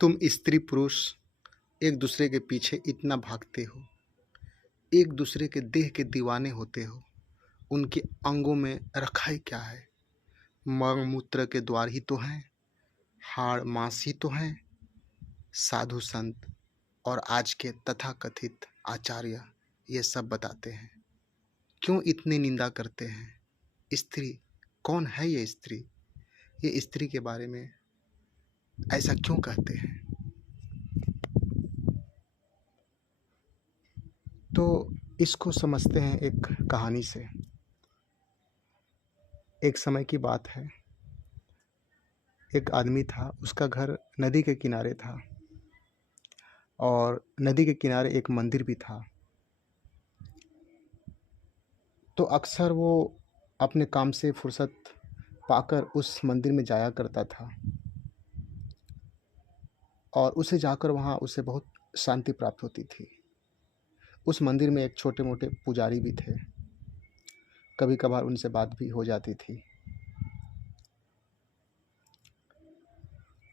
तुम स्त्री पुरुष एक दूसरे के पीछे इतना भागते हो, एक दूसरे के देह के दीवाने होते हो, उनके अंगों में रखा ही क्या है? मल मूत्र के द्वार ही तो हैं, हाड़ मांस ही तो हैं। साधु संत और आज के तथाकथित आचार्य ये सब बताते हैं। क्यों इतनी निंदा करते हैं? स्त्री कौन है? ये स्त्री, ये स्त्री के बारे में ऐसा क्यों कहते हैं? तो इसको समझते हैं एक कहानी से। एक समय की बात है, एक आदमी था, उसका घर नदी के किनारे था और नदी के किनारे एक मंदिर भी था। तो अक्सर वो अपने काम से फुर्सत पाकर उस मंदिर में जाया करता था और उसे जाकर वहाँ उसे बहुत शांति प्राप्त होती थी। उस मंदिर में एक छोटे मोटे पुजारी भी थे, कभी कभार उनसे बात भी हो जाती थी।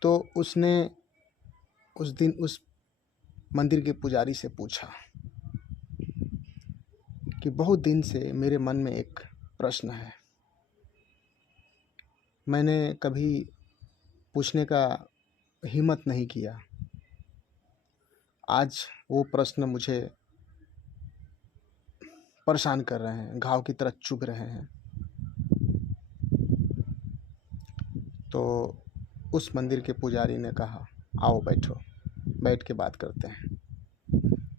तो उसने उस दिन उस मंदिर के पुजारी से पूछा कि बहुत दिन से मेरे मन में एक प्रश्न है, मैंने कभी पूछने का हिम्मत नहीं किया, आज वो प्रश्न मुझे परेशान कर रहे हैं, घाव की तरह चुभ रहे हैं। तो उस मंदिर के पुजारी ने कहा, आओ बैठो, बैठ के बात करते हैं।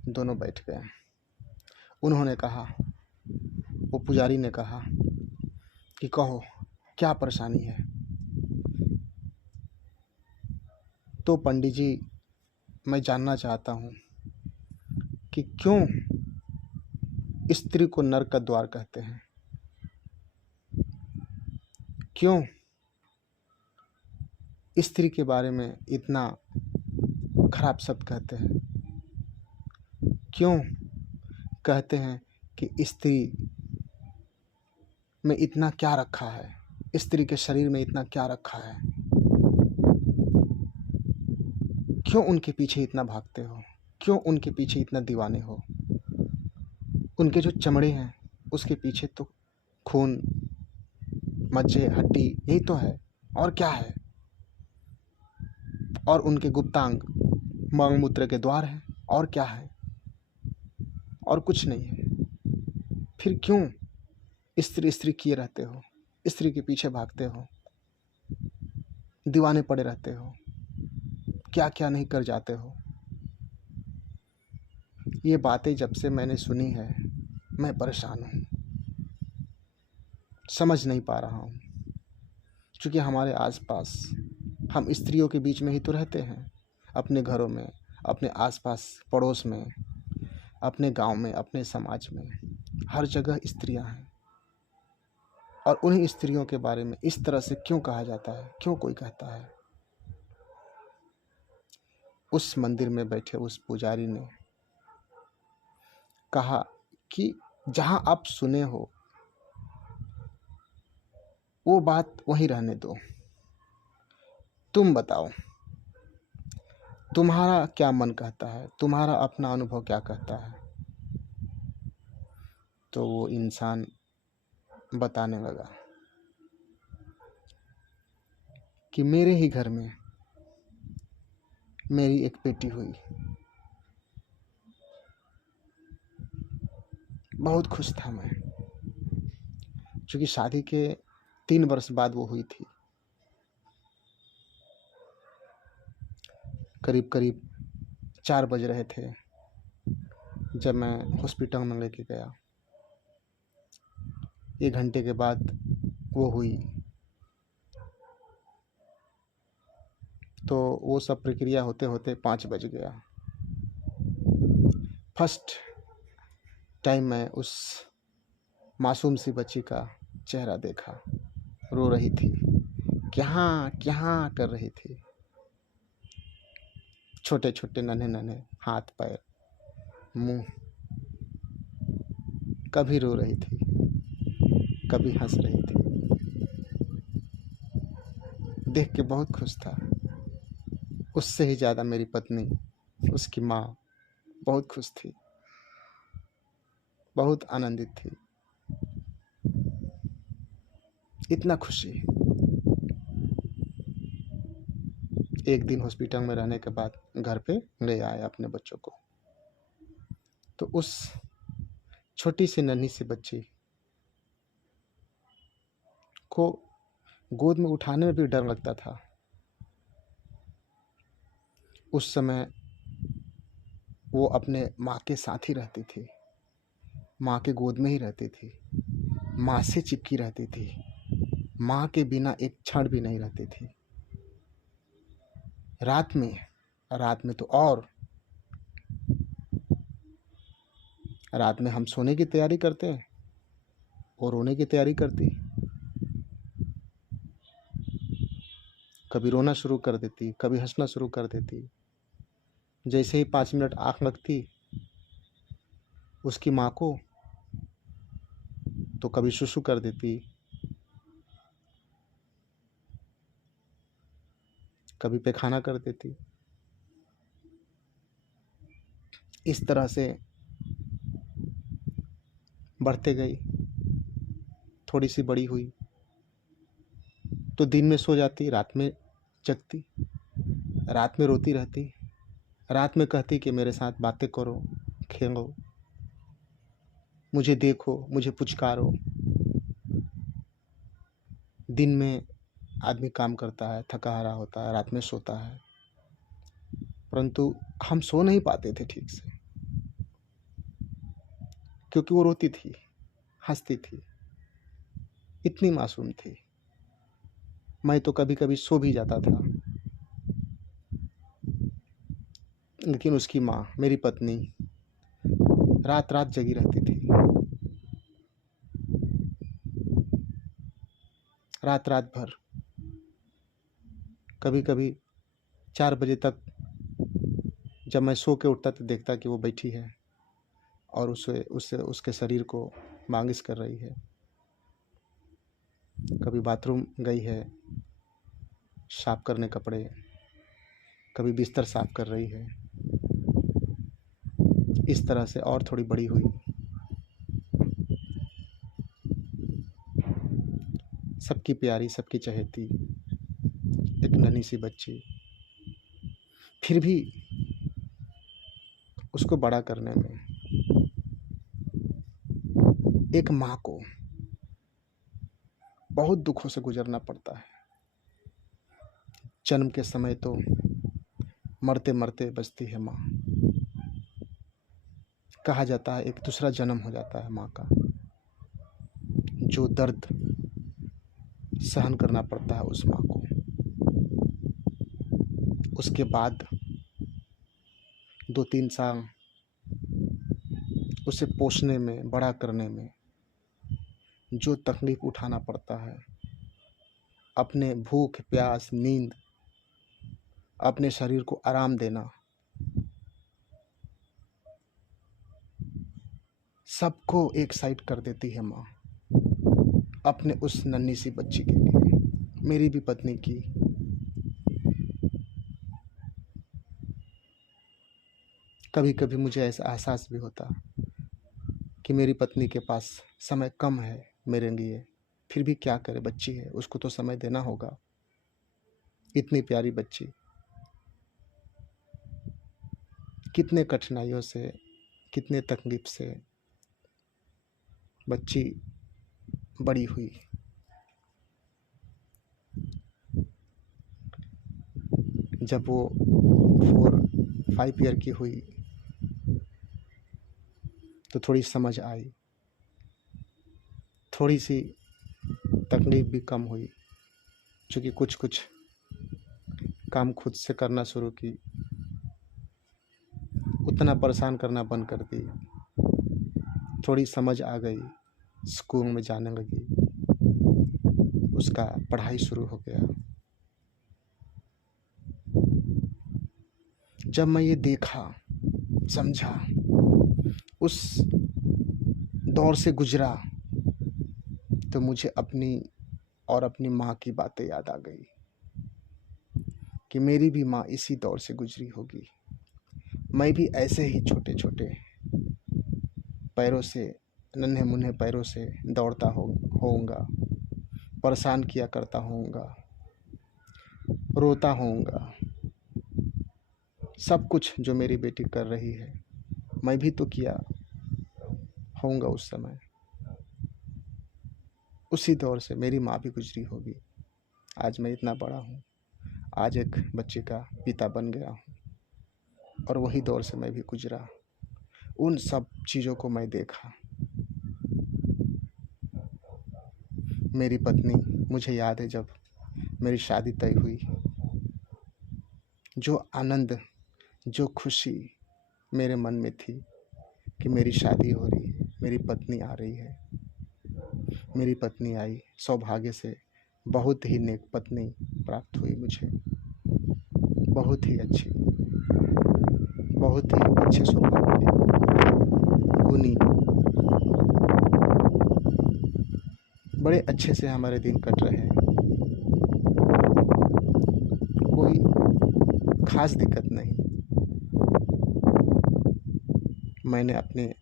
दोनों बैठ गए। उन्होंने कहा, वो पुजारी ने कहा कि कहो क्या परेशानी है? तो पंडित जी, मैं जानना चाहता हूँ कि क्यों स्त्री को नरक का द्वार कहते हैं, क्यों स्त्री के बारे में इतना खराब शब्द कहते हैं, क्यों कहते हैं कि स्त्री में इतना क्या रखा है, स्त्री के शरीर में इतना क्या रखा है, क्यों उनके पीछे इतना भागते हो, क्यों उनके पीछे इतना दीवाने हो? उनके जो चमड़े हैं उसके पीछे तो खून, मज्जे, हड्डी यही तो है, और क्या है? और उनके गुप्तांग मल मूत्र के द्वार हैं, और क्या है? और कुछ नहीं है। फिर क्यों स्त्री स्त्री किए रहते हो, स्त्री के पीछे भागते हो, दीवाने पड़े रहते हो, क्या क्या नहीं कर जाते हो? ये बातें जब से मैंने सुनी है मैं परेशान हूँ, समझ नहीं पा रहा हूँ। क्योंकि हमारे आसपास हम स्त्रियों के बीच में ही तो रहते हैं, अपने घरों में, अपने आसपास पड़ोस में, अपने गांव में, अपने समाज में, हर जगह स्त्रियां हैं। और उन्हीं स्त्रियों के बारे में इस तरह से क्यों कहा जाता है, क्यों कोई कहता है? उस मंदिर में बैठे उस पुजारी ने कहा कि जहां आप सुने हो वो बात वहीं रहने दो, तुम बताओ तुम्हारा क्या मन कहता है, तुम्हारा अपना अनुभव क्या कहता है? तो वो इंसान बताने लगा कि मेरे ही घर में मेरी एक बेटी हुई, बहुत खुश था मैं, क्योंकि शादी के 3 वर्ष बाद वो हुई थी। करीब करीब 4 बज रहे थे जब मैं हॉस्पिटल में लेके गया। 1 घंटे के बाद वो हुई। तो वो सब प्रक्रिया होते होते 5 बज गया। फर्स्ट टाइम मैं उस मासूम सी बच्ची का चेहरा देखा, रो रही थी, क्या क्या कर रही थी, छोटे छोटे नन्हे नन्हे हाथ पैर, मुंह, कभी रो रही थी, कभी हंस रही थी। देख के बहुत खुश था। उससे ही ज़्यादा मेरी पत्नी, उसकी माँ बहुत खुश थी, बहुत आनंदित थी। इतना खुशी। एक दिन हॉस्पिटल में रहने के बाद घर पे ले आए अपने बच्चों को। तो उस छोटी सी नन्ही सी बच्ची को गोद में उठाने में भी डर लगता था। उस समय वो अपने माँ के साथ ही रहती थी, माँ के गोद में ही रहती थी, माँ से चिपकी रहती थी, माँ के बिना एक क्षण भी नहीं रहती थी। रात में तो और रात में हम सोने की तैयारी करते हैं, और रोने की तैयारी करती। कभी रोना शुरू कर देती, कभी हंसना शुरू कर देती। जैसे ही 5 मिनट आँख लगती उसकी माँ को, तो कभी सुसु कर देती, कभी पैखाना कर देती। इस तरह से बढ़ते गई। थोड़ी सी बड़ी हुई तो दिन में सो जाती, रात में जगती, रात में रोती रहती, रात में कहती कि मेरे साथ बातें करो, खेलो, मुझे देखो, मुझे पुचकारो। दिन में आदमी काम करता है, थका हारा होता है, रात में सोता है, परंतु हम सो नहीं पाते थे ठीक से, क्योंकि वो रोती थी, हंसती थी, इतनी मासूम थी। मैं तो कभी कभी सो भी जाता था, लेकिन उसकी माँ, मेरी पत्नी, रात रात जगी रहती थी। रात रात भर, कभी कभी 4 बजे तक जब मैं सो के उठता तो देखता कि वो बैठी है और उसे उसके शरीर को मालिश कर रही है। कभी बाथरूम गई है साफ करने कपड़े, कभी बिस्तर साफ कर रही है। इस तरह से और थोड़ी बड़ी हुई, सबकी प्यारी, सबकी चहेती एक नन्ही सी बच्ची। फिर भी उसको बड़ा करने में एक माँ को बहुत दुखों से गुजरना पड़ता है। जन्म के समय तो मरते मरते बचती है माँ। कहा जाता है एक दूसरा जन्म हो जाता है माँ का। जो दर्द सहन करना पड़ता है उस माँ को, उसके बाद 2-3 साल उसे पोसने में, बड़ा करने में जो तकलीफ उठाना पड़ता है, अपने भूख, प्यास, नींद, अपने शरीर को आराम देना, सबको एक साइड कर देती है माँ अपने उस नन्ही सी बच्ची के लिए। मेरी भी पत्नी की कभी कभी मुझे ऐसा एहसास भी होता कि मेरी पत्नी के पास समय कम है मेरे लिए, फिर भी क्या करे, बच्ची है, उसको तो समय देना होगा। इतनी प्यारी बच्ची कितने कठिनाइयों से, कितने तकलीफ से बच्ची बड़ी हुई। जब वो 4-5 ईयर की हुई तो थोड़ी समझ आई, थोड़ी सी तकलीफ भी कम हुई, क्योंकि कुछ कुछ काम खुद से करना शुरू की, उतना परेशान करना बंद कर दी, थोड़ी समझ आ गई, स्कूल में जाने लगी, उसका पढ़ाई शुरू हो गया। जब मैं ये देखा, समझा, उस दौर से गुजरा, तो मुझे अपनी और अपनी माँ की बातें याद आ गई कि मेरी भी माँ इसी दौर से गुजरी होगी। मैं भी ऐसे ही छोटे छोटे पैरों से, नन्हे मुन्ने पैरों से दौड़ता होऊंगा, परेशान किया करता होऊंगा, रोता होऊंगा। सब कुछ जो मेरी बेटी कर रही है मैं भी तो किया होऊंगा उस समय। उसी दौर से मेरी माँ भी गुजरी होगी। आज मैं इतना बड़ा हूँ, आज एक बच्चे का पिता बन गया हूँ, और वही दौर से मैं भी गुजरा। उन सब चीज़ों को मैं देखा। मेरी पत्नी, मुझे याद है जब मेरी शादी तय हुई, जो आनंद, जो खुशी मेरे मन में थी कि मेरी शादी हो रही है, मेरी पत्नी आ रही है। मेरी पत्नी आई, सौभाग्य से बहुत ही नेक पत्नी प्राप्त हुई मुझे, बहुत ही अच्छी, बहुत ही अच्छे स्वभाव की, गुणी। बड़े अच्छे से हमारे दिन कट रहे हैं, कोई खास दिक्कत नहीं। मैंने अपने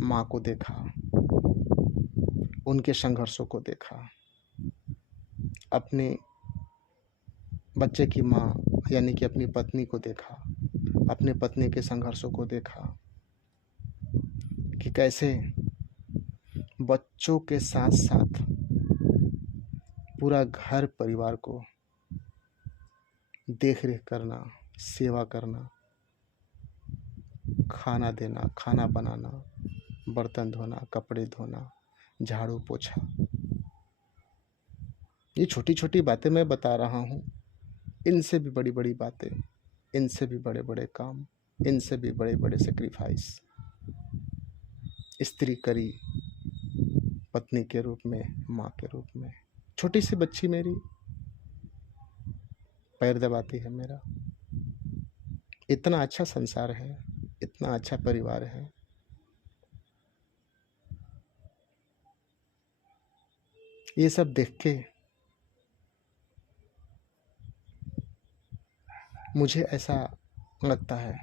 माँ को देखा, उनके संघर्षों को देखा, अपने बच्चे की माँ यानी कि अपनी पत्नी को देखा, अपने पत्नी के संघर्षों को देखा कि कैसे बच्चों के साथ साथ पूरा घर परिवार को देख रेख करना, सेवा करना, खाना देना, खाना बनाना, बर्तन धोना, कपड़े धोना, झाड़ू पोछा। ये छोटी छोटी बातें मैं बता रहा हूँ, इनसे भी बड़ी बड़ी बातें, इनसे भी बड़े बड़े काम, इनसे भी बड़े बड़े सेक्रीफाइस स्त्री करी, पत्नी के रूप में, माँ के रूप में। छोटी सी बच्ची मेरी पैर दबाती है मेरा। इतना अच्छा संसार है, इतना अच्छा परिवार है। ये सब देख के मुझे ऐसा लगता है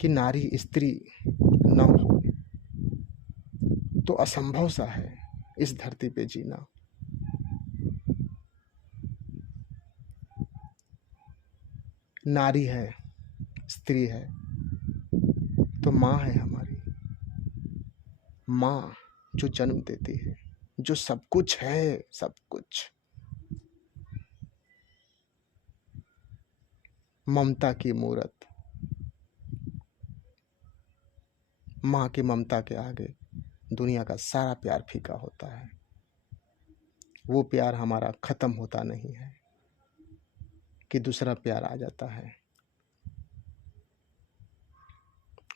कि नारी स्त्री न हो तो असंभव सा है इस धरती पे जीना। नारी है, स्त्री है तो माँ है हमारी, माँ जो जन्म देती है, जो सब कुछ है, सब कुछ। ममता की मूरत, माँ की ममता के आगे दुनिया का सारा प्यार फीका होता है। वो प्यार हमारा खत्म होता नहीं है कि दूसरा प्यार आ जाता है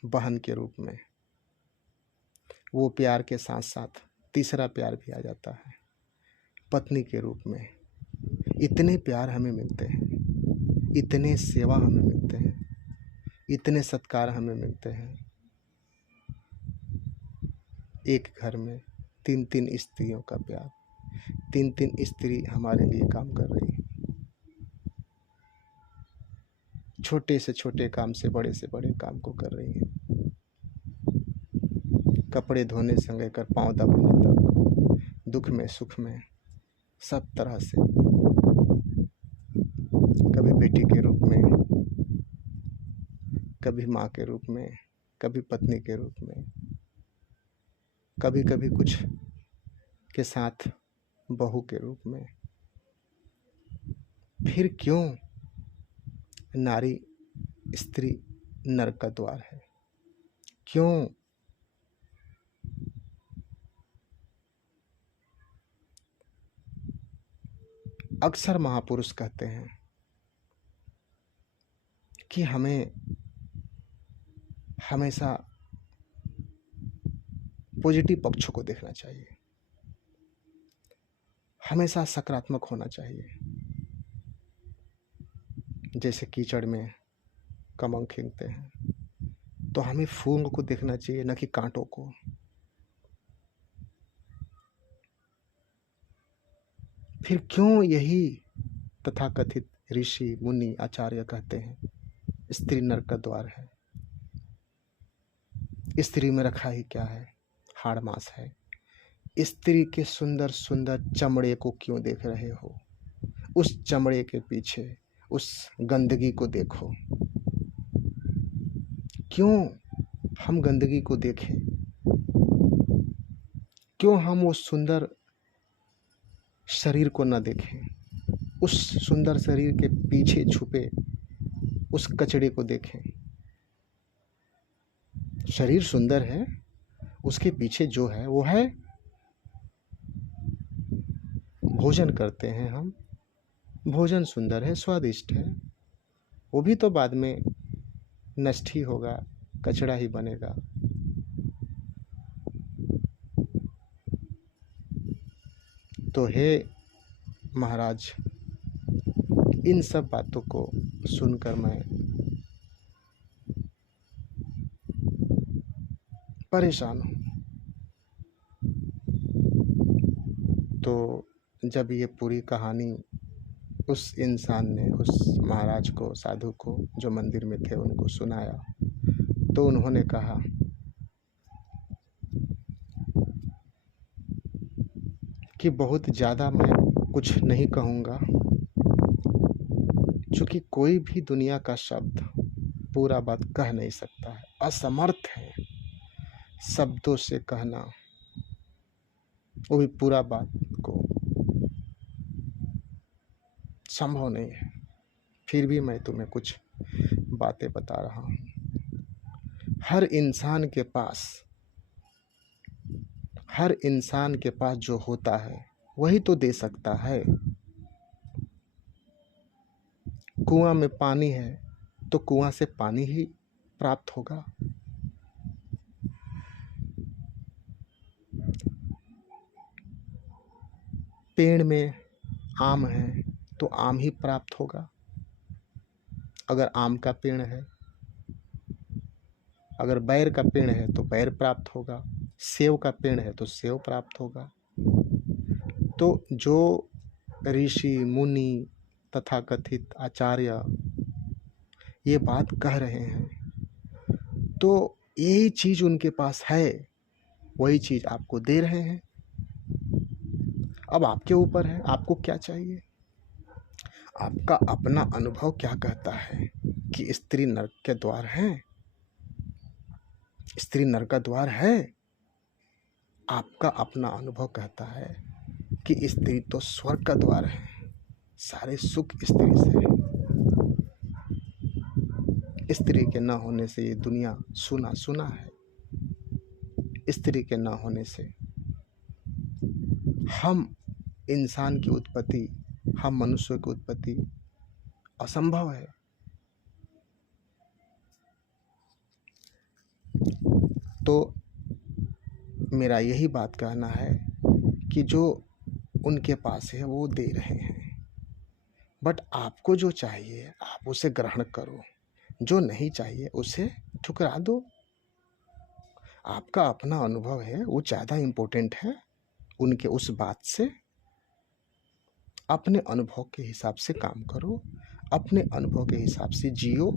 बहन के रूप में। वो प्यार के साथ साथ तीसरा प्यार भी आ जाता है पत्नी के रूप में। इतने प्यार हमें मिलते हैं, इतने सेवा हमें मिलते हैं, इतने सत्कार हमें मिलते हैं। एक घर में 3-3 स्त्रियों का प्यार, 3-3 स्त्री हमारे लिए काम कर रही है। छोटे से छोटे काम से बड़े काम को कर रही है। कपड़े धोने से लेकर पाँव दबाने तक, दुख में सुख में, सब तरह से। कभी बेटी के रूप में, कभी माँ के रूप में, कभी पत्नी के रूप में, कभी कभी कुछ के साथ बहू के रूप में। फिर क्यों नारी स्त्री नरक का द्वार है? क्यों? अक्सर महापुरुष कहते हैं कि हमें हमेशा पॉजिटिव पक्षों को देखना चाहिए, हमेशा सकारात्मक होना चाहिए। जैसे कीचड़ में कमल खिलते हैं तो हमें फूलों को देखना चाहिए, न कि कांटों को। फिर क्यों यही तथाकथित ऋषि मुनि आचार्य कहते हैं स्त्री नरक का द्वार है। स्त्री में रखा ही क्या है? हाड़ मांस है। स्त्री के सुंदर सुंदर चमड़े को क्यों देख रहे हो? उस चमड़े के पीछे उस गंदगी को देखो। क्यों हम गंदगी को देखें? क्यों हम वो सुंदर शरीर को न देखें? उस सुंदर शरीर के पीछे छुपे उस कचड़े को देखें। शरीर सुंदर है, उसके पीछे जो है वो है भोजन करते हैं हम। भोजन सुंदर है, स्वादिष्ट है, वो भी तो बाद में नष्ट ही होगा, कचड़ा ही बनेगा। तो हे महाराज, इन सब बातों को सुनकर मैं परेशान हूँ। तो जब ये पूरी कहानी उस इंसान ने उस महाराज को, साधु को, जो मंदिर में थे, उनको सुनाया, तो उन्होंने कहा कि बहुत ज़्यादा मैं कुछ नहीं कहूँगा, क्योंकि कोई भी दुनिया का शब्द पूरा बात कह नहीं सकता है, असमर्थ है शब्दों से कहना, वो भी पूरा बात को संभव नहीं है। फिर भी मैं तुम्हें कुछ बातें बता रहा हूँ। हर इंसान के पास जो होता है वही तो दे सकता है। कुआं में पानी है तो कुआं से पानी ही प्राप्त होगा। पेड़ में आम है तो आम ही प्राप्त होगा, अगर आम का पेड़ है। अगर बैर का पेड़ है तो बैर प्राप्त होगा, सेव का पेड़ है तो सेव प्राप्त होगा। तो जो ऋषि मुनि तथाकथित आचार्य ये बात कह रहे हैं, तो यही चीज उनके पास है, वही चीज आपको दे रहे हैं। अब आपके ऊपर है, आपको क्या चाहिए। आपका अपना अनुभव क्या कहता है कि स्त्री नरक के द्वार है? स्त्री नरक का द्वार है? आपका अपना अनुभव कहता है कि स्त्री तो स्वर्ग का द्वार है, सारे सुख स्त्री से है। स्त्री के न होने से ये दुनिया सुना सुना है। स्त्री के न होने से हम इंसान की उत्पत्ति, हम मनुष्य की उत्पत्ति असंभव है। तो मेरा यही बात कहना है कि जो उनके पास है वो दे रहे हैं, बट आपको जो चाहिए आप उसे ग्रहण करो, जो नहीं चाहिए उसे ठुकरा दो। आपका अपना अनुभव है, वो ज़्यादा इम्पोर्टेंट है उनके उस बात से। अपने अनुभव के हिसाब से काम करो, अपने अनुभव के हिसाब से जियो।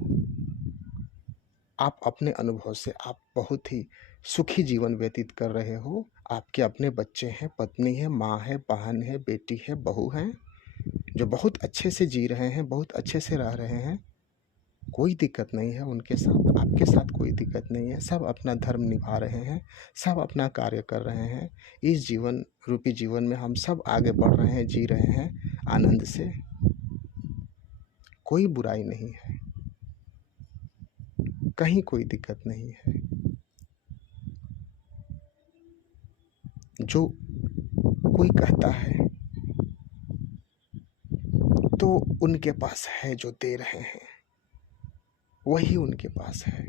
आप अपने अनुभव से आप बहुत ही सुखी जीवन व्यतीत कर रहे हो। आपके अपने बच्चे हैं, पत्नी है, माँ है, बहन है, बेटी है, बहू है, जो बहुत अच्छे से जी रहे हैं, बहुत अच्छे से रह रहे हैं। कोई दिक्कत नहीं है उनके साथ, आपके साथ कोई दिक्कत नहीं है। सब अपना धर्म निभा रहे हैं, सब अपना कार्य कर रहे हैं। इस जीवन रूपी जीवन में हम सब आगे बढ़ रहे हैं, जी रहे हैं आनंद से। कोई बुराई नहीं है, कहीं कोई दिक्कत नहीं है। जो कोई कहता है तो उनके पास है, जो दे रहे हैं वही उनके पास है।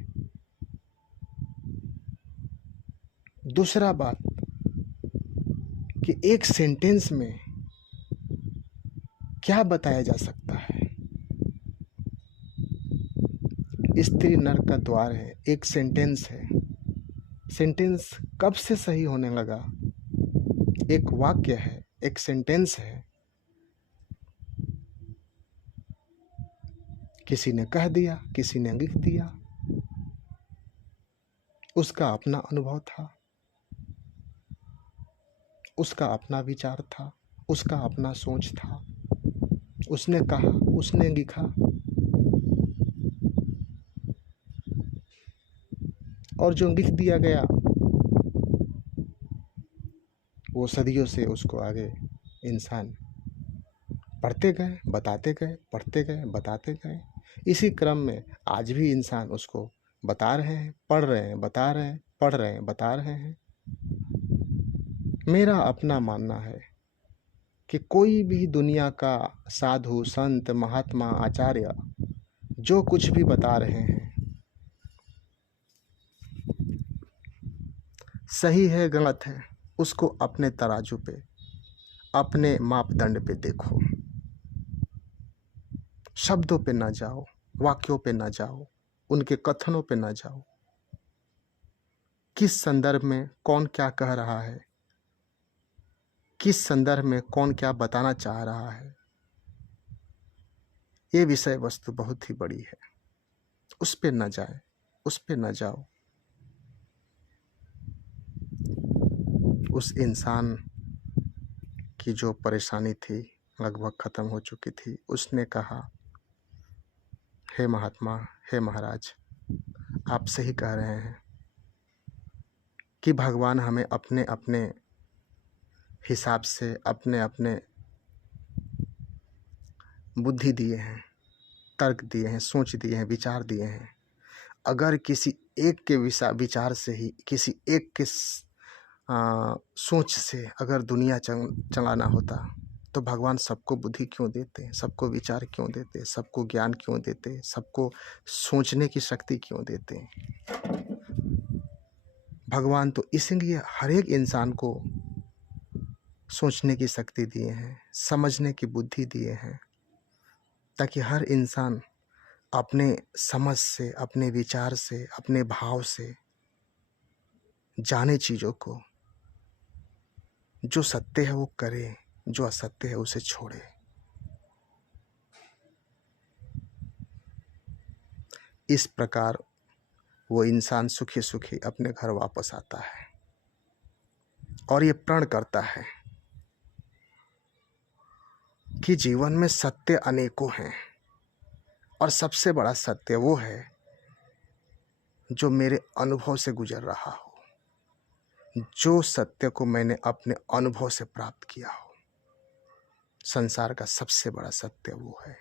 दूसरा बात कि एक सेंटेंस में क्या बताया जा सकता है। स्त्री नरक का द्वार है, एक सेंटेंस है। सेंटेंस कब से सही होने लगा? एक वाक्य है, एक सेंटेंस है। किसी ने कह दिया, किसी ने लिख दिया। उसका अपना अनुभव था, उसका अपना विचार था, उसका अपना सोच था। उसने कहा, उसने लिखा, और जो लिख दिया गया वो सदियों से उसको आगे इंसान पढ़ते गए, बताते गए, पढ़ते गए, बताते गए। इसी क्रम में आज भी इंसान उसको बता रहे हैं, पढ़ रहे हैं, बता रहे हैं, पढ़ रहे हैं, बता रहे हैं। मेरा अपना मानना है कि कोई भी दुनिया का साधु, संत, महात्मा, आचार्य जो कुछ भी बता रहे हैं, सही है गलत है, उसको अपने तराजू पे, अपने मापदंड पे देखो। शब्दों पे ना जाओ, वाक्यों पे ना जाओ, उनके कथनों पे ना जाओ। किस संदर्भ में कौन क्या कह रहा है, किस संदर्भ में कौन क्या बताना चाह रहा है, ये विषय वस्तु बहुत ही बड़ी है। उस पे न जाए, उस पे न जाओ। उस इंसान की जो परेशानी थी लगभग खत्म हो चुकी थी। उसने कहा, हे महात्मा, हे महाराज, आप सही कह रहे हैं कि भगवान हमें अपने अपने हिसाब से, अपने अपने बुद्धि दिए हैं, तर्क दिए हैं, सोच दिए हैं, विचार दिए हैं। अगर किसी एक के विचार से ही, किसी एक के सोच से अगर दुनिया चलाना होता तो भगवान सबको बुद्धि क्यों देते, सबको विचार क्यों देते, सबको ज्ञान क्यों देते, सबको सोचने की शक्ति क्यों देते। भगवान तो इसलिए हर एक इंसान को सोचने की शक्ति दिए हैं, समझने की बुद्धि दिए हैं, ताकि हर इंसान अपने समझ से, अपने विचार से, अपने भाव से जाने चीज़ों को। जो सत्य है वो करे, जो असत्य है उसे छोड़े। इस प्रकार वो इंसान सुखी सुखी अपने घर वापस आता है और ये प्रण करता है कि जीवन में सत्य अनेकों हैं और सबसे बड़ा सत्य वो है जो मेरे अनुभव से गुजर रहा हो, जो सत्य को मैंने अपने अनुभव से प्राप्त किया हो। संसार का सबसे बड़ा सत्य वो है।